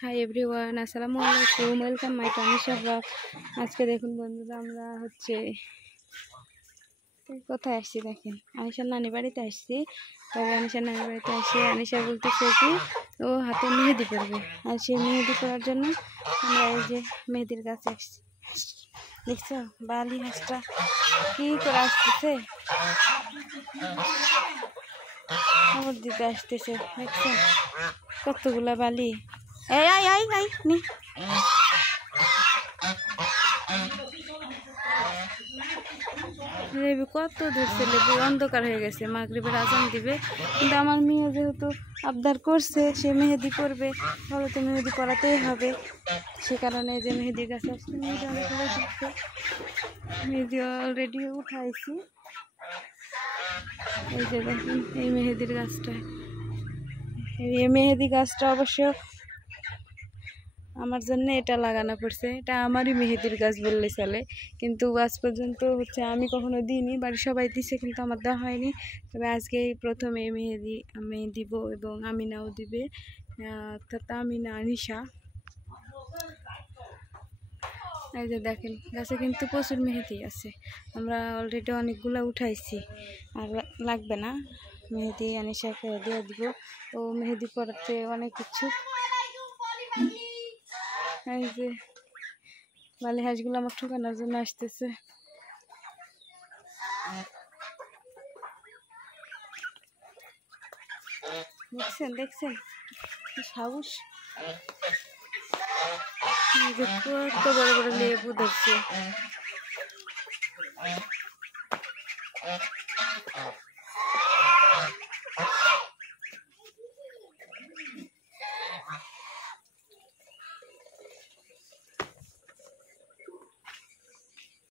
Hi everyone, আসসালামু আলাইকুম, welcome my Tanisha blog. আজকে দেখুন বন্ধুরা, আমরা কোথায় আসছি দেখেন, আনিশার নানি বাড়িতে আসছি। তবে আনিশার নানি বাড়িতে আসে আনিশা বলতেছে কি ও হাতে মেহেদি পরবে, আর সেই মেহেদি পরার জন্য আমরা এই যে মেহেদির গাছে আসছি। দেখছো বালি হাঁসটা কি করে আসতেছে, খবর দিতে আসতেছে, দেখছেন কতগুলা বালি। এই আই আই আই নি লেবু কত ধরছে, লেবু অন্ধকার হয়ে গেছে, মাগরিবের আজান দিবে। কিন্তু আমার মেয়ে যেহেতু আবদার করছে সে মেহেদি পরবে, তাহলে তো মেহেদি পরাতেই হবে। সে কারণে যে মেহেদি গাছ আসছে, মেহেদি অনেকগুলো দিচ্ছে, মেহেদি অলরেডি উঠাইছি। এই যে দেখুন এই মেহেদির গাছটা, এই মেহেদি গাছটা অবশ্য আমার জন্য এটা লাগানো পড়ছে, এটা আমারই মেহেদির গাছ বললে চলে। কিন্তু আজ পর্যন্ত আমি কখনো দিইনি, বাড়ির সবাই দিছে কিন্তু আমার দেওয়া হয়নি। তবে আজকে প্রথম এই মেহেদি আমি দিব এবং আমিনাও দিবে, অর্থাৎ আমিনা আনিশা। এই যে দেখেন গাছে কিন্তু প্রচুর মেহেদি আছে, আমরা অলরেডি অনেকগুলো উঠাইছি, আর লাগবে না। মেহেদি আনিশাকে দিয়ে দিব, ও মেহেদি পরাতে অনেক ইচ্ছুক। এই যে বালি হাঁসগুলো আমার ঠোকানোর জন্য আসতেছে। দেখছেন দেখছেন কি সাহস, কত বড় বড় লেবু ধরছে।